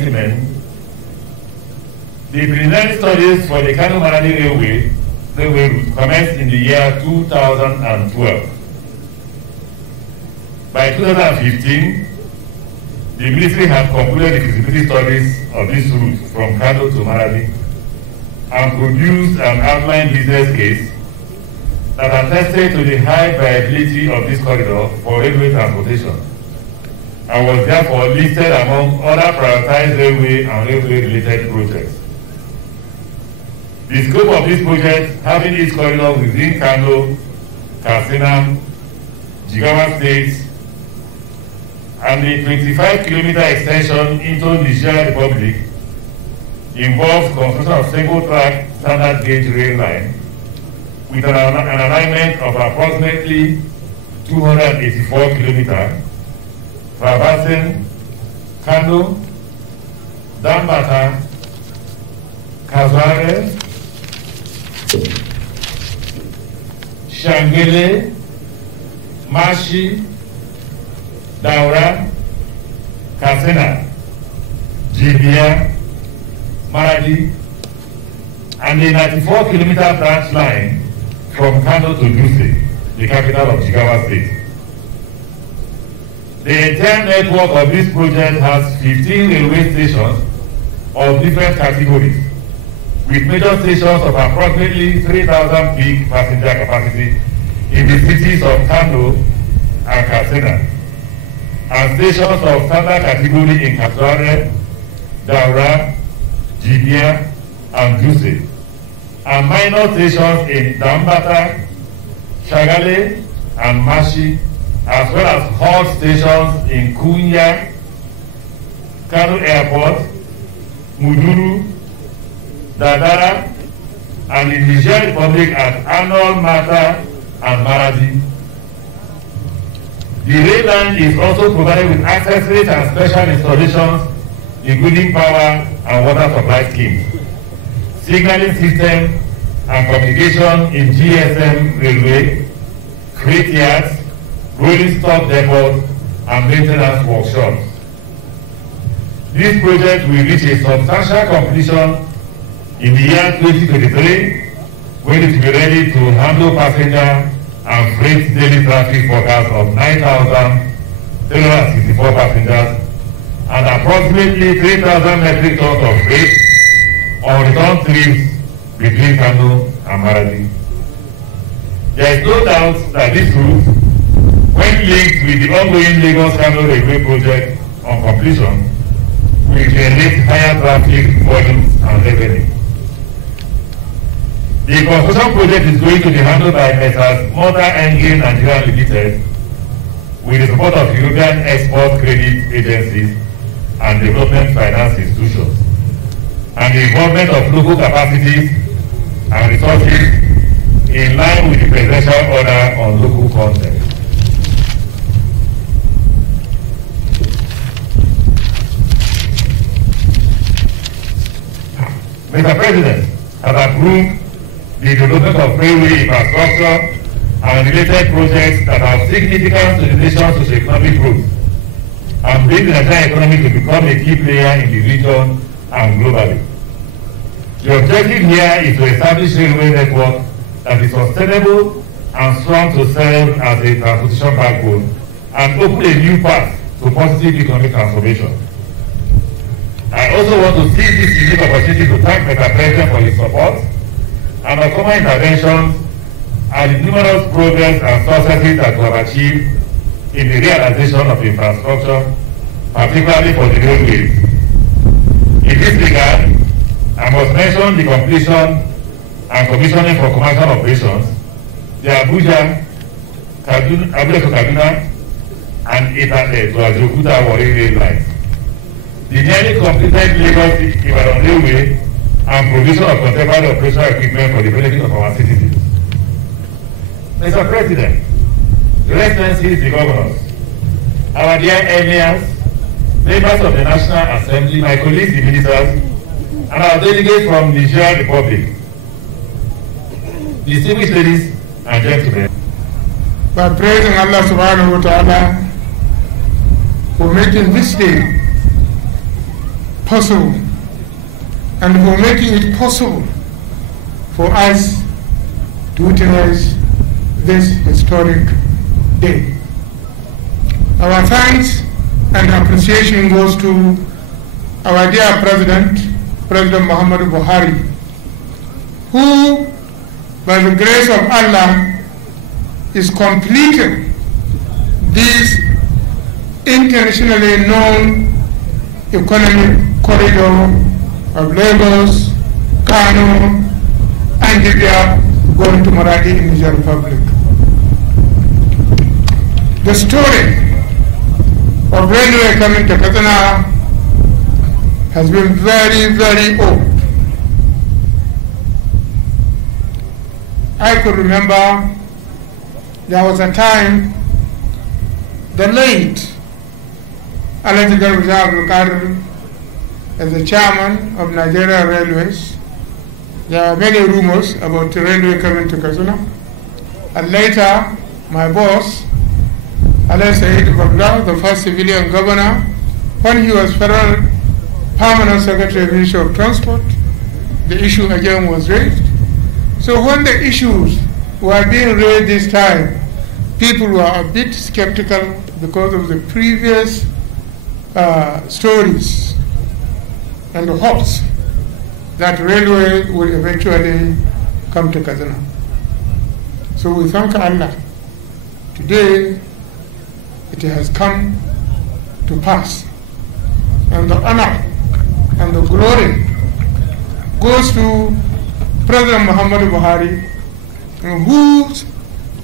sentiment, the preliminary studies for the Kano-Maradi railway route commenced in the year 2012. By 2015, the military had concluded the feasibility studies of this route from Kano to Maradi and produced an outline business case that attested to the high viability of this corridor for railway transportation and was therefore listed among other prioritized railway and railway-related projects. The scope of this project, having its corridor within Kano, Katsina, Jigawa states, and the 25-kilometer extension into Niger Republic, involves construction of single-track standard gauge rail line with an alignment of approximately 284 kilometers, traversing Kano, Dambata, Kazare, Shangele, Mashi, Daura, Katsina, Jibia, Maradi, and a 94-kilometer branch line from Kano to Dutse, the capital of Jigawa State. The entire network of this project has 15 railway stations of different categories, with major stations of approximately 3,000 peak passenger capacity in the cities of Kano and Katsina, and stations of standard category in Kazare, Daura, Jibia, and Dutse, and minor stations in Dambata, Shagale, and Mashi, as well as halt stations in Kunya, Kano Airport, Muduru, Dadara, and in Niger Republic at Anol, Mata, and Maradi. The rail line is also provided with accessories and special installations, including power and water supply schemes, signaling system and communication in GSM railway, freight yards, rolling stock depots, and maintenance workshops. This project will reach a substantial completion in the year 2023, when it will be ready to handle passenger and freight daily traffic forecast of 9,364 passengers and approximately 3,000 metric tons of freight on return trips between Kano and Maradi. There is no doubt that this route, when linked with the ongoing Lagos-Kano railway project on completion, will generate higher traffic volumes and revenue. The construction project is going to be handled by Messrs. Motor Engine Nigeria Limited with the support of European export credit agencies and development finance institutions, and the involvement of local capacities and resources in line with the presidential order on local content. Mr. President has approved the development of railway infrastructure and related projects that have significance to the nation's socio-economic growth and bring the Nigerian economy to become a key player in the region and globally. The objective here is to establish a railway network that is sustainable and strong to serve as a transportation backbone and open a new path to positive economic transformation. I also want to seize this unique opportunity to thank Mr. President for his support and our common interventions and the numerous progress and successes that we have achieved in the realization of infrastructure, particularly for the railways. In this regard, I must mention the completion and commissioning for commercial operations, the Abuja to Kaduna, and Itate to Ajokuta Warri rail lines. The nearly completed Lagos-Ibadan railway and provision of contemporary operational equipment for the benefit of our citizens. Mr. President, Your Excellencies, the governors, our dear emirs, members of the National Assembly, my colleagues, the ministers, and our delegates from Niger Republic, distinguished ladies and gentlemen. By praising Allah subhanahu wa ta'ala for making this day possible and for making it possible for us to utilize this historic day. Our thanks and appreciation goes to our dear President Muhammadu Buhari, who, by the grace of Allah, is completing this internationally known economic corridor of Lagos, Kano, and Libya going to Maradi in Niger Republic. The story of railway coming to Katsina has been very, very old. I could remember there was a time the late Alhaji Garba Abdul Qadir, as the chairman of Nigeria Railways, there were many rumors about the railway coming to Katsina. And later, my boss, Alhaji Said Babla, the first civilian governor, when he was federal permanent secretary of Ministry of Transport, the issue again was raised. So when the issues were being raised this time, people were a bit skeptical because of the previous stories and the hopes that railway will eventually come to Katsina. So we thank Allah. Today, it has come to pass. And the honor and the glory goes to President Muhammadu Buhari, who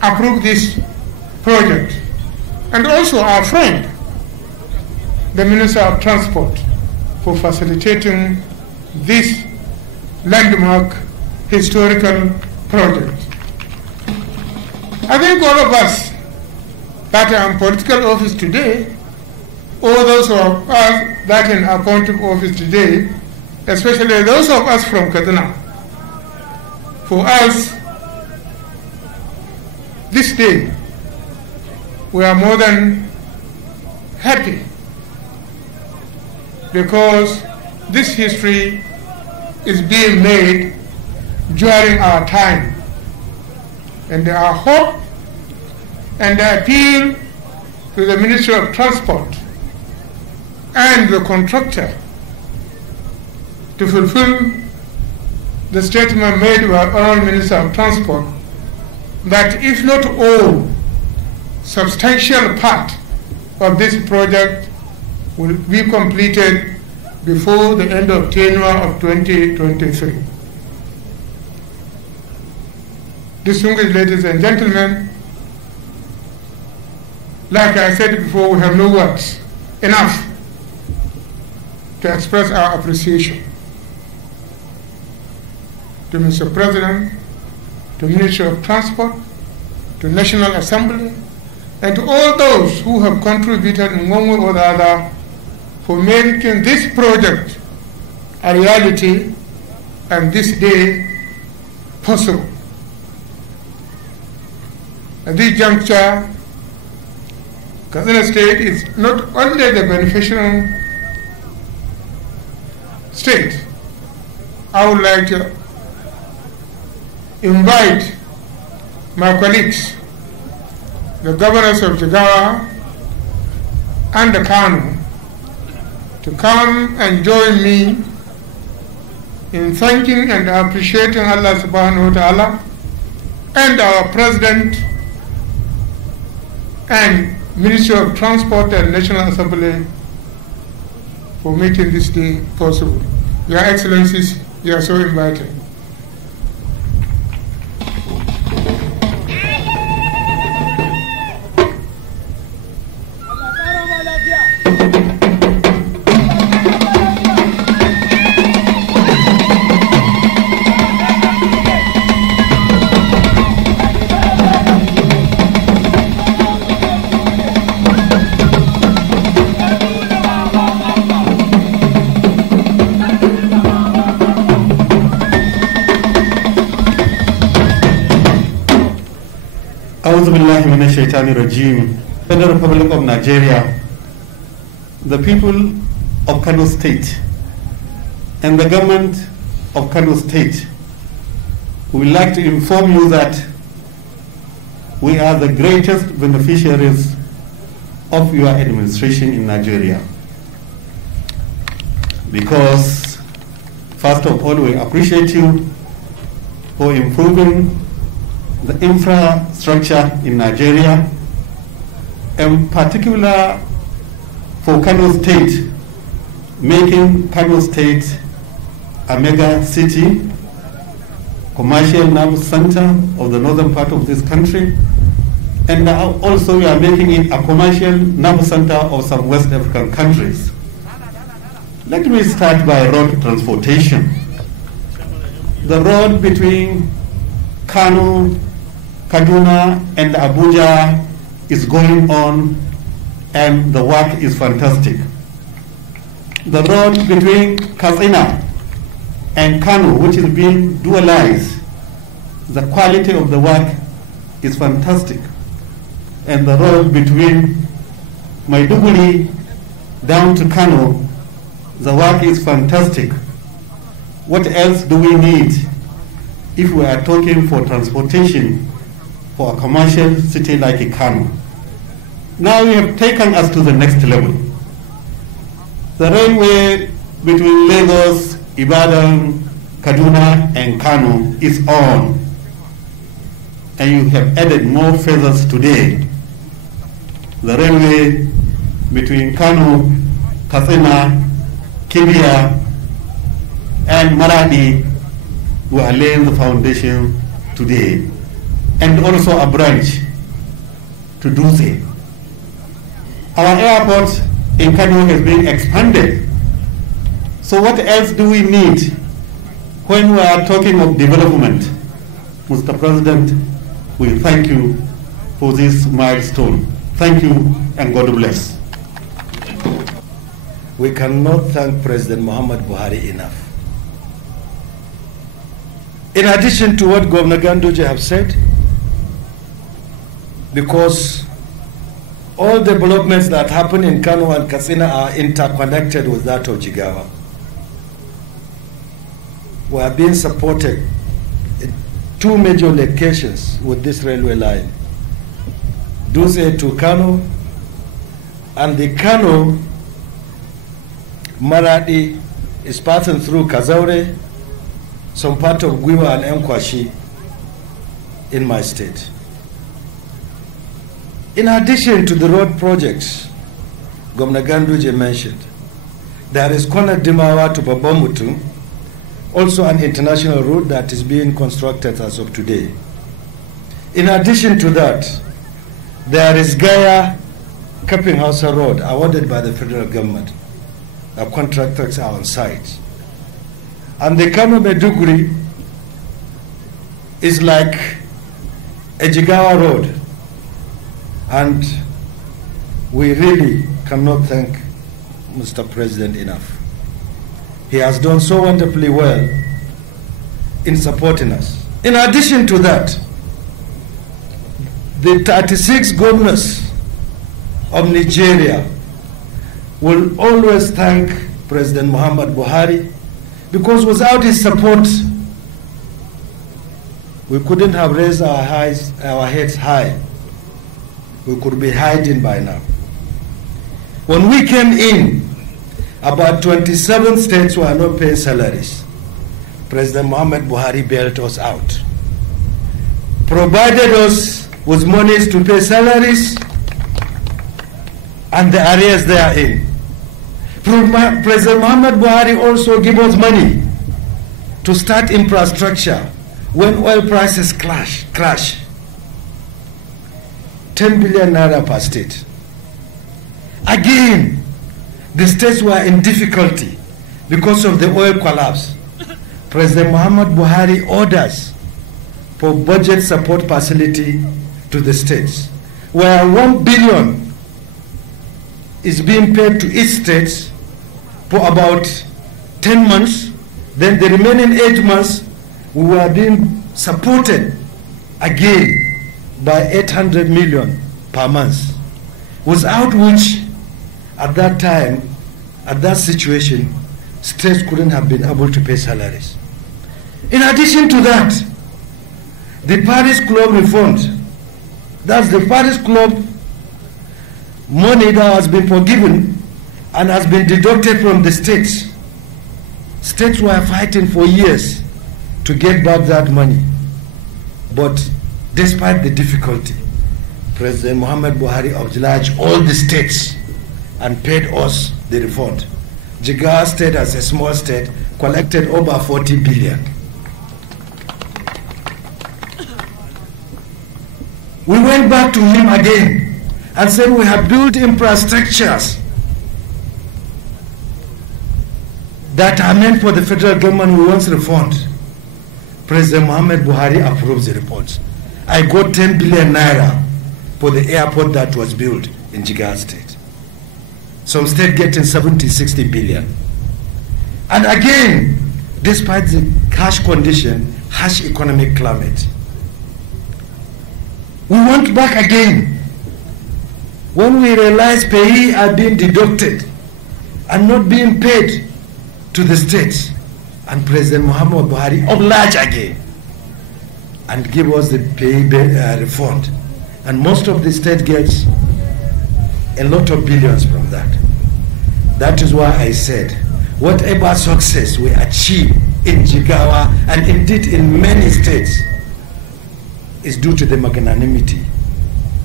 approved this project, and also our friend, the Minister of Transport, for facilitating this landmark historical project. I think all of us that are in political office today, or those of us that are in appointed office today, especially those of us from Kaduna, for us, this day, we are more than happy because this history is being made during our time. And our hope and the appeal to the Ministry of Transport and the contractor to fulfill the statement made by our Minister of Transport that if not all, substantial part of this project will be completed before the end of tenure of 2023. Distinguished ladies and gentlemen, like I said before, we have no words enough to express our appreciation to Mr. President, to Ministry of Transport, to National Assembly, and to all those who have contributed in one way or the other for making this project a reality and this day possible. At this juncture, Katsina State is not only the beneficial state. I would like to invite my colleagues, the governors of Jigawa and the Kano, to come and join me in thanking and appreciating Allah subhanahu wa ta'ala and our President and Ministry of Transport and National Assembly for making this day possible. Your Excellencies, you are so invited. Federal Republic of Nigeria, the people of Kano State and the government of Kano State, we would like to inform you that we are the greatest beneficiaries of your administration in Nigeria. Because, first of all, we appreciate you for improving the infrastructure in Nigeria, in particular for Kano State, making Kano State a mega city, commercial nerve center of the northern part of this country, and also we are making it a commercial nerve center of some West African countries. Let me start by road transportation. The road between Kano, Kaduna, and Abuja is going on, and the work is fantastic. The road between Katsina and Kano, which is being dualized, the quality of the work is fantastic. And the road between Maiduguri down to Kano, the work is fantastic. What else do we need if we are talking for transportation for a commercial city like Kano? Now you have taken us to the next level. The railway between Lagos, Ibadan, Kaduna, and Kano is on, and you have added more feathers today. The railway between Kano, Katsina, Kibia, and Maradi, we are laying the foundation today, and also a branch to Dutse. Our airport in Kano has been expanded. So what else do we need when we are talking of development? Mr. President, we thank you for this milestone. Thank you, and God bless. We cannot thank President Muhammad Buhari enough. In addition to what Governor Ganduje have said, because all developments that happen in Kano and Katsina are interconnected with that of Jigawa. We are being supported in two major locations with this railway line, Dutse to Kano, and the Kano Maradi is passing through Kazaure, some part of Gwiwa and Mkwashi in my state. In addition to the road projects Governor Ganduje mentioned, there is Kona Dimawa to Babamutu, also an international route that is being constructed as of today. In addition to that, there is Gaya Kapinghausa Road awarded by the federal government. The contractors are on site. And the Kano Maiduguri is like a Jigawa Road. And we really cannot thank Mr. President enough. He has done so wonderfully well in supporting us. In addition to that, the 36 governors of Nigeria will always thank President Muhammad Buhari, because without his support, we couldn't have raised our heads high. We could be hiding by now. When we came in, about 27 states were not paying salaries. President Muhammad Buhari bailed us out, provided us with monies to pay salaries and the areas they are in. President Muhammad Buhari also gave us money to start infrastructure when oil prices crash. 10 billion naira per state. Again, the states were in difficulty because of the oil collapse. President Muhammad Buhari orders for budget support facility to the states, where 1 billion is being paid to each state for about 10 months. Then the remaining 8 months, we were being supported again by 800 million per month, without which, at that time, at that situation, states couldn't have been able to pay salaries. In addition to that, the Paris Club refund, that's the Paris Club money that has been forgiven and has been deducted from the states. States were fighting for years to get back that money. But despite the difficulty, President Muhammad Buhari obliged all the states and paid us the refund. Jigawa State, as a small state, collected over 40 billion. We went back to him again and said we have built infrastructures that are meant for the federal government. We want refund. President Muhammad Buhari approves the reports. I got 10 billion naira for the airport that was built in Jigawa State. Some state getting 70, 60 billion. And again, despite the harsh condition, harsh economic climate, we went back again. When we realized pay are being deducted and not being paid to the states, and President Muhammad Buhari obliged again and give us the pay refund. And most of the state gets a lot of billions from that. That is why I said, whatever success we achieve in Jigawa and indeed in many states is due to the magnanimity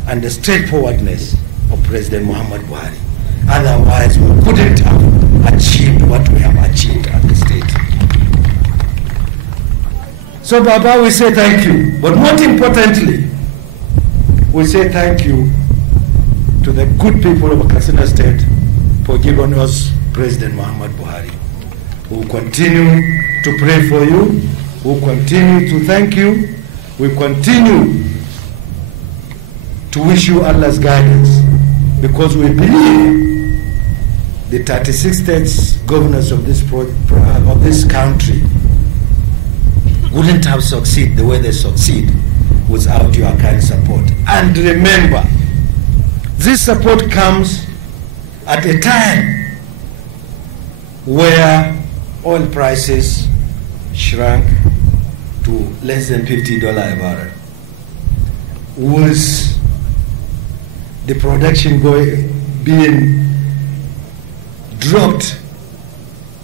and the straightforwardness of President Muhammad Buhari. Otherwise, we couldn't have achieved what we have achieved at the state. So, Baba, we say thank you. But more importantly, we say thank you to the good people of Katsina State for giving us President Muhammad Buhari. We will continue to pray for you. We will continue to thank you. We continue to wish you Allah's guidance, because we believe the 36 states governors of this country wouldn't have succeeded the way they succeed without your kind support. And remember, this support comes at a time where oil prices shrank to less than $50 a barrel. With the production being dropped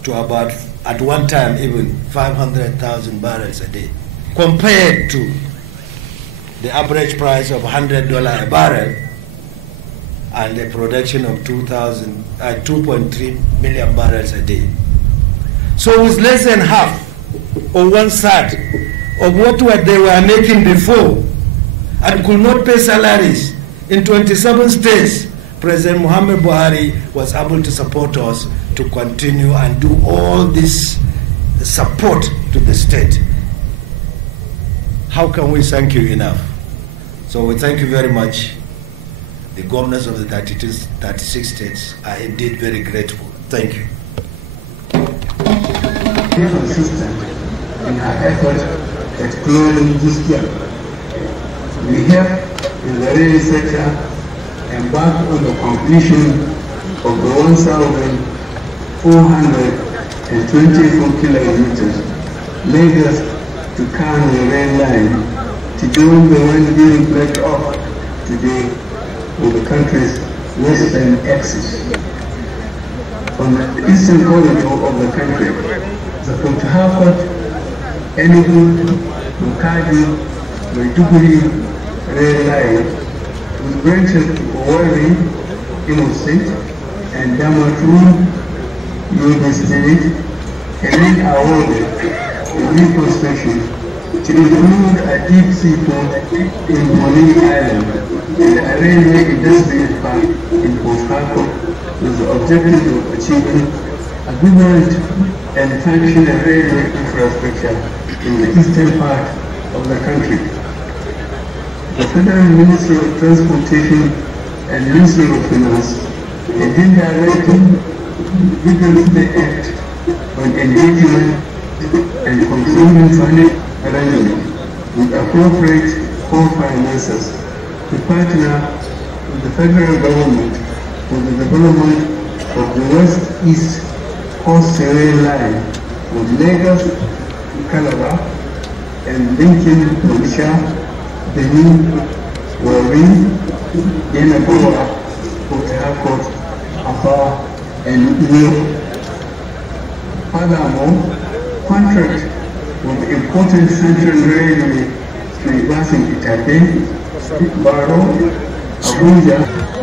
to about, at one time, even 500,000 barrels a day, compared to the average price of $100 a barrel and a production of 2.3 million barrels a day. So with less than half or one third of what they were making before and could not pay salaries in 27 states, President Muhammad Buhari was able to support us to continue and do all this support to the state. How can we thank you enough? So we thank you very much. The governors of the 36 states are indeed very grateful. Thank you. Be consistent in our effort at closing this gap. We have, in the rail sector, embarked on the completion of the 1,424 kilometers Lagos to Kano rail line to join the one being built off today with the country's western axis. On the eastern corridor of the country, the Port Harcourt, Enugu, Makadi, Maiduguri rail line was granted to Owari, Imo State, and Damaturu, Yobe State, and then awarded a reconstruction to include a deep sea port in Bonny Island and a railway industrial park in Port Harcourt, with the objective of achieving a vibrant and functional railway infrastructure in the eastern part of the country. The Federal Ministry of Transportation and Ministry of Finance have been directed vigorously act on engagement and controlling funding arrangement with appropriate co-financers to partner with the federal government for the development of the West-East first rail line with Lagos to Calabar and linking Onitsha, Benin, Warri, Yenagoa, Port Harcourt, Aba, and New. Furthermore, contract with important central railway to Ibadan, Itape, Baro, Abuja,